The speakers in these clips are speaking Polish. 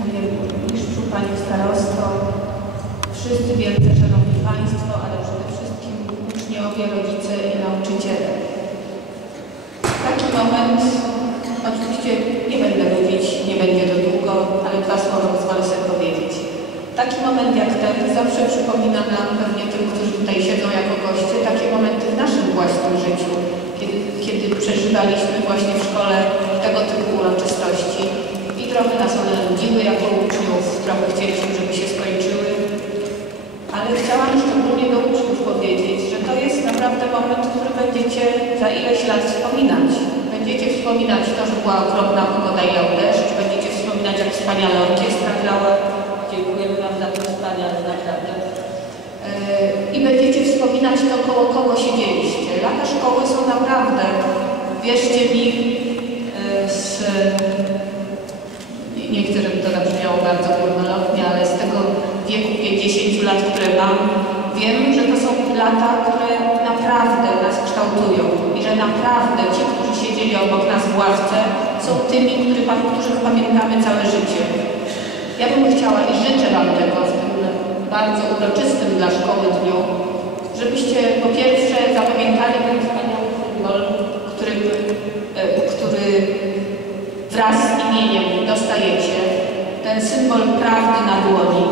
Panie Burmistrzu, Panie Starosto, wszyscy wielce Szanowni Państwo, ale przede wszystkim uczniowie, rodzice i nauczyciele. Taki moment, oczywiście nie będę mówić, nie będzie to długo, ale dwa słowa pozwolę sobie powiedzieć. Taki moment jak ten zawsze przypomina nam pewnie tym, którzy tutaj siedzą jako goście, takie momenty w naszym własnym życiu, kiedy, kiedy przeżywaliśmy właśnie w szkole tego typu uroczystości. Trochę nas one nudziły jako uczniów, trochę chcieliśmy, żeby się skończyły. Ale chciałam szczególnie do uczniów powiedzieć, że to jest naprawdę moment, który będziecie za ileś lat wspominać. Będziecie wspominać to, że była okropna pogoda i deszcz, będziecie wspominać, jak wspaniale orkiestra grała. Dziękujemy Wam za to wspaniale, naprawdę. Yy, I będziecie wspominać to, koło kogo siedzieliście. Lata szkoły są naprawdę, wierzcie mi, yy, z nie chcę, żeby to zabrzmiało bardzo górnolotnie, ale z tego wieku 50 lat, które mam, wiem, że to są lata, które naprawdę nas kształtują i że naprawdę ci, którzy siedzieli obok nas w ławce, są tymi, który, których pamiętamy całe życie. Ja bym chciała i życzę Wam tego w tym bardzo uroczystym dla szkoły dniu, żebyście po pierwsze zapamiętali ten wspaniały symbol, który, e, który wraz z imieniem dostajecie, ten symbol prawdy na dłoni,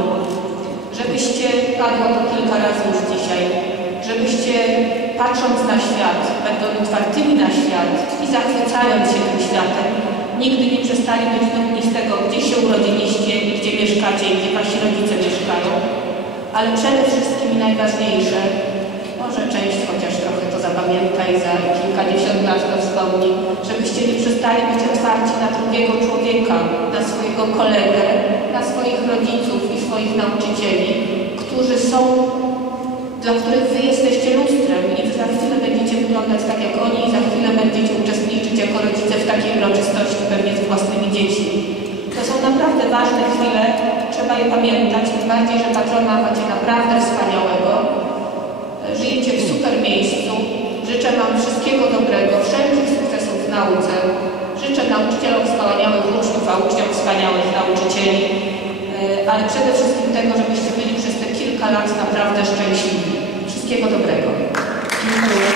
żebyście, padło to kilka razy już dzisiaj, żebyście patrząc na świat, będąc otwartymi na świat i zachwycając się tym światem, nigdy nie przestali być dumni z tego, gdzie się urodziliście, gdzie mieszkacie i gdzie wasi rodzice mieszkają. Ale przede wszystkim najważniejsze, może część chociaż zapamięta i za kilkadziesiąt lat to wspomni, żebyście nie przestali być otwarci na drugiego człowieka, na swojego kolegę, na swoich rodziców i swoich nauczycieli, którzy są, dla których wy jesteście lustrem i za chwilę będziecie wyglądać tak jak oni i za chwilę będziecie uczestniczyć jako rodzice w takiej uroczystości pewnie z własnymi dziećmi. To są naprawdę ważne chwile, trzeba je pamiętać, tym bardziej, że patrona macie naprawdę wspaniałego. Żyjecie w super miejscu. Życzę Wam wszystkiego dobrego, wszelkich sukcesów w nauce. Życzę nauczycielom wspaniałych uczniów, a uczniom wspaniałych nauczycieli. E, Ale przede wszystkim tego, żebyście byli przez te kilka lat naprawdę szczęśliwi. Wszystkiego dobrego. Dziękuję.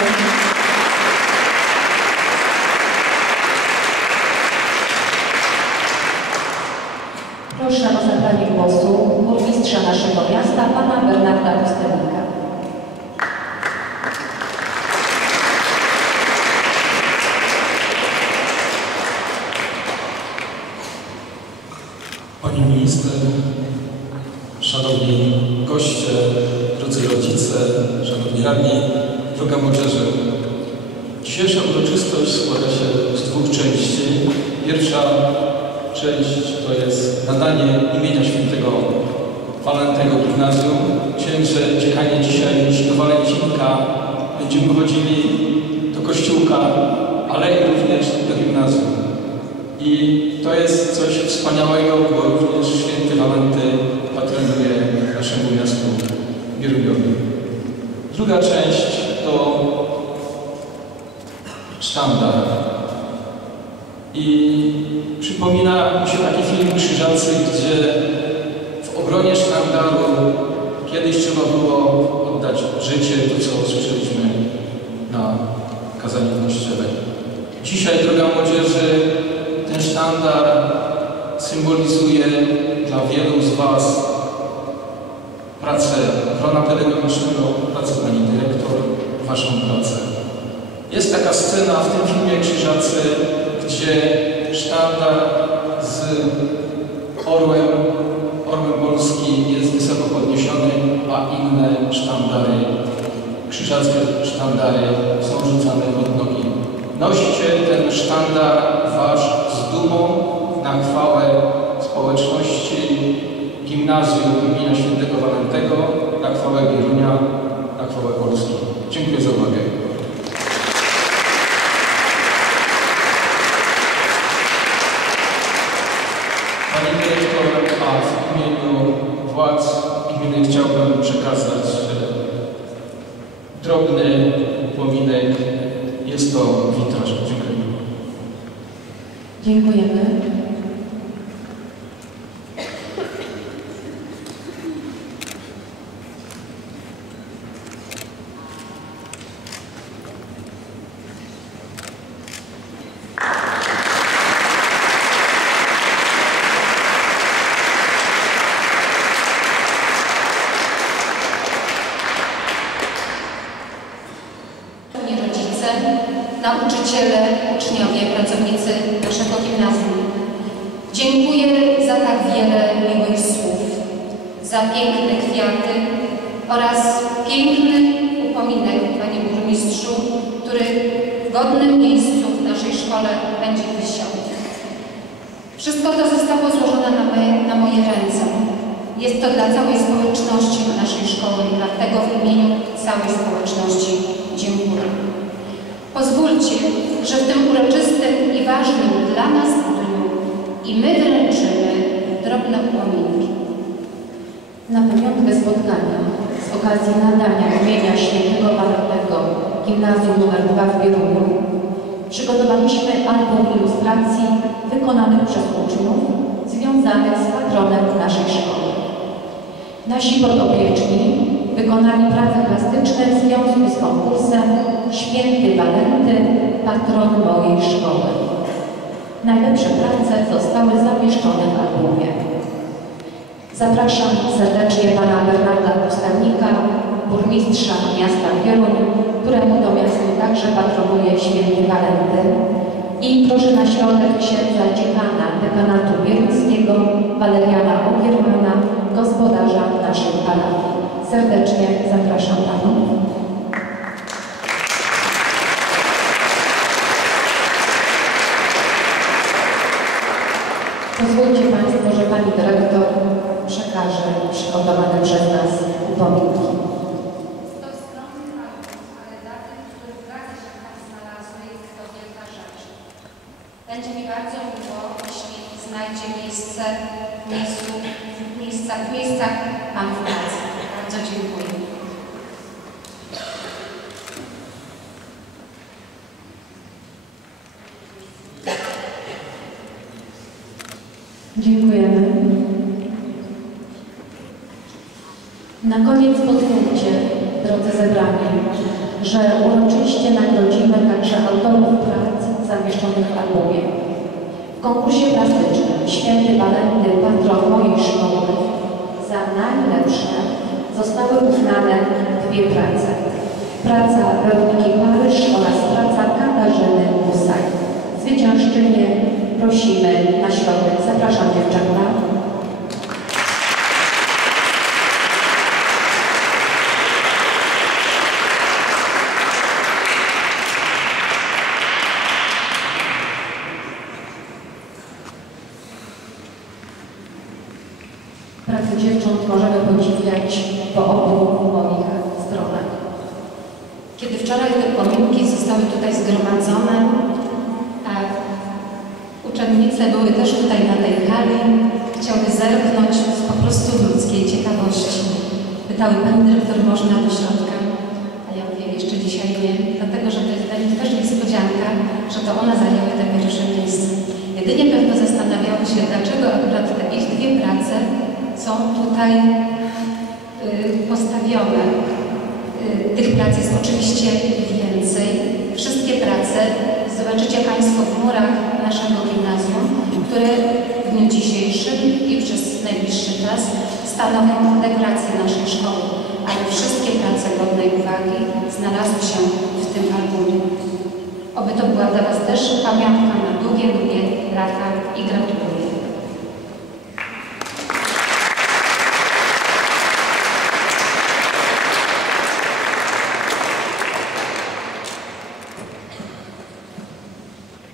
Proszę o zabranie głosu burmistrza naszego miasta, pana Bernarda Kostelnika. Pani Minister, Szanowni Goście, drodzy rodzice, Szanowni Radni, droga młodzieży. Dzisiejsza uroczystość składa się z dwóch części. Pierwsza część to jest nadanie imienia świętego Walentego Gimnazjum. Księże dziekanie dzisiaj już do Walencinka będziemy chodzili do kościółka, ale również do gimnazjum. I to jest coś wspaniałego, bo również święty Walenty patronuje naszemu miastu Wierujowi. Druga część to sztandar. I przypomina mi się taki film Krzyżacy, gdzie w obronie sztandaru kiedyś trzeba było oddać życie, to co słyszeliśmy na kazaniu w. Dzisiaj, droga młodzieży, ten sztandar symbolizuje dla wielu z Was pracę grona pedagogicznego, pracę Pani Dyrektor, Waszą pracę. Jest taka scena w tym filmie Krzyżacy, gdzie sztandar z orłem, orłem Polski jest wysoko podniesiony, a inne sztandary, krzyżackie sztandary są rzucane pod nogi. Noście ten sztandar Wasz z dumą na chwałę społeczności Gimnazjum imienia Świętego Walentego, na chwałę Wielunia, na chwałę Polski. Dziękuję za uwagę. Pani Dyrektor, a w imieniu władz gminy chciałbym przekazać e, drobny upominek. Jest to witraż. Dziękuję. Dziękujemy. nauczyciele, uczniowie, pracownicy naszego gimnazjum. Dziękuję za tak wiele miłych słów, za piękne kwiaty oraz piękny upominek, Panie Burmistrzu, który w godnym miejscu w naszej szkole będzie wisiał. Wszystko to zostało złożone na moje, na moje ręce. Jest to dla całej społeczności naszej szkoły i dlatego w imieniu całej społeczności dziękuję. Pozwólcie, że w tym uroczystym i ważnym dla nas dniu i my wręczymy drobne upominki. Na pamiątkę spotkania z okazji nadania imienia świętego Walentego Gimnazjum nr 2 w Bierunie przygotowaliśmy album ilustracji wykonanych przez uczniów związanych z patronem naszej szkoły. Nasi podopieczni wykonali prace plastyczne w związku z konkursem Święty Walenty, patron mojej szkoły. Najlepsze prace zostały zamieszczone w albumie. Zapraszam serdecznie pana Bernarda Pustelnika, burmistrza miasta Wieluń, któremu to miasto także patronuje święty Walenty. I proszę na środek księdza dziekana dekanatu wieluńskiego Waleriana Ogiermana, gospodarza naszej parafii. Serdecznie zapraszam panów. Pozwólcie Państwo, że Pani Dyrektor przekaże przygotowane przez nas upominki. Będzie mi bardzo miło, jeśli znajdzie miejsce w miejscu, w miejscach, w miejscach pracy. Bardzo dziękuję. Dziękujemy. Na koniec pozwólcie, drodzy zebrani, że uroczyście nagrodzimy także autorów prac zamieszczonych w albumie. W konkursie plastycznym Święty Walenty, patron mojej szkoły, za najlepsze zostały uznane dwie prace. Praca Weroniki Paryż oraz praca Katarzyny Musaj. Zwyciężczynię prosimy na środek. Zapraszam dziewczęta. Wczoraj te pominki zostały tutaj zgromadzone, a uczennice były też tutaj na tej hali, chciały zerknąć z po prostu ludzkiej ciekawości. Pytały, Pani Dyrektor, można do środka? A ja mówię, jeszcze dzisiaj nie, dlatego że to jest dla nich też niespodzianka, że to one zajęły te pierwsze miejsce. Jedynie pewno zastanawiały się, dlaczego akurat te ich dwie prace są tutaj oczywiście więcej. Wszystkie prace zobaczycie Państwo w murach naszego gimnazjum, które w dniu dzisiejszym i przez najbliższy czas stanowią dekorację naszej szkoły. Ale wszystkie prace godnej uwagi znalazły się w tym albumie. Oby to była dla Was też pamiątka na długie, długie lata i gratuluję.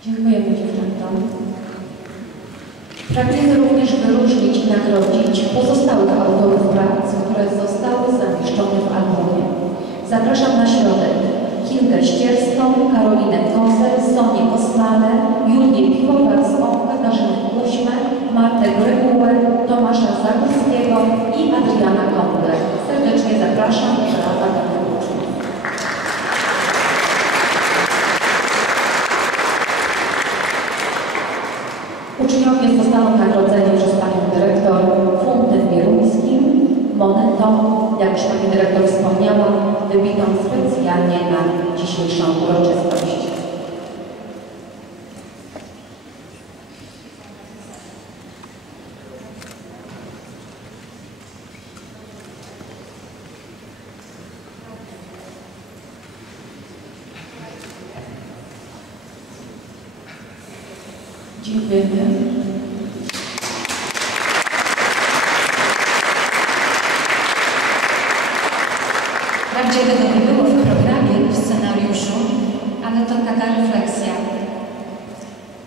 Dziękujemy dziewczętom. Pragniemy również wyróżnić i nagrodzić pozostałych autorów prac, które zostały zamieszczone w albumie. Zapraszam na środek Kindę Ścierską, Karolinę Kozel, Sonię Kosmalę, Julię Piwowarską, Katarzynę Kuśmę, Martę Grygułę, Tomasza Zagórskiego i Adriana Kondę. Serdecznie zapraszam Akademii Uczniów. Uczniowie zostaną nagrodzeni przez Panią Dyrektor funtem bieruńskim, monetą, jak już Pani Dyrektor wybitą specjalnie na dzisiejszą uroczystość. Dziękujemy.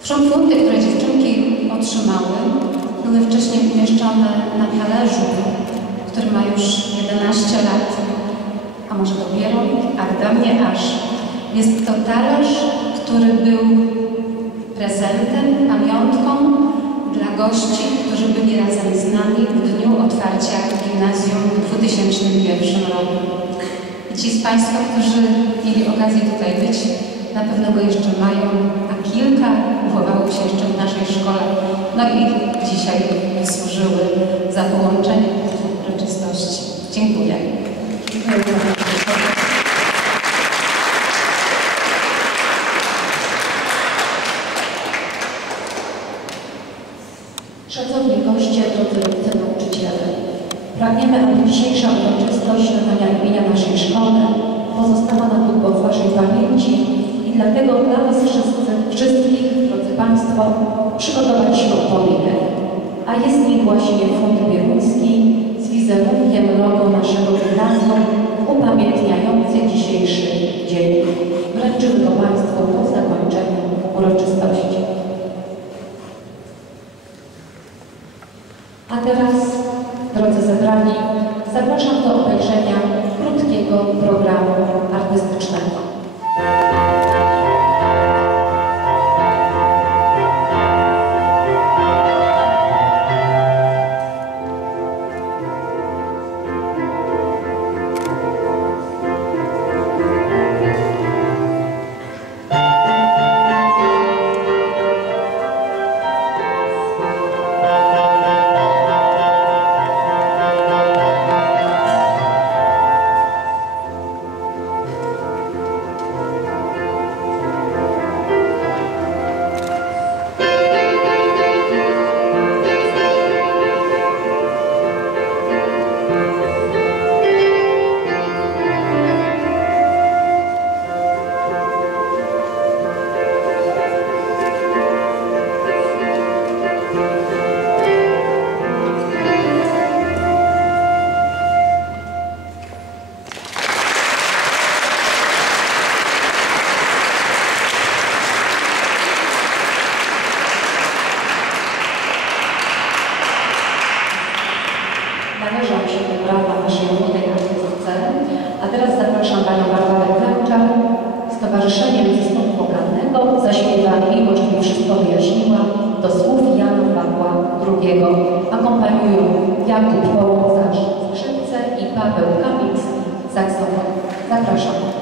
Szumfunty, które dziewczynki otrzymały, były wcześniej umieszczone na talerzu, który ma już 11 lat, a może dopiero, a dla mnie aż. Jest to talerz, który był prezentem, pamiątką dla gości, którzy byli razem z nami w dniu otwarcia gimnazjum w 2001 roku. I ci z Państwa, którzy mieli okazję tutaj być, na pewno go jeszcze mają, a kilka uchowało się jeszcze w naszej szkole. No dzisiaj wysłużyły za połączenie uroczystości. Dziękuję. Dziękuję bardzo. Szanowni goście, drodzy rodzice, nauczyciele, pragniemy, aby dzisiejsza uroczystość nadania imienia naszej szkole pozostała na długo w Waszej pamięci i dlatego dla wszyscy, wszystkich, drodzy Państwo, przygotowaliśmy upominek. A jest nim właśnie Fund Bieruński z wizerunkiem logo naszego gimnazjum upamiętniający dzisiejszy dzień. Wręczymy go Państwu po zakończeniu uroczystości. A teraz, drodzy zebrani, zapraszam do obejrzenia Połącarz skrzypce i Paweł Kamicki saksofon. Zapraszam.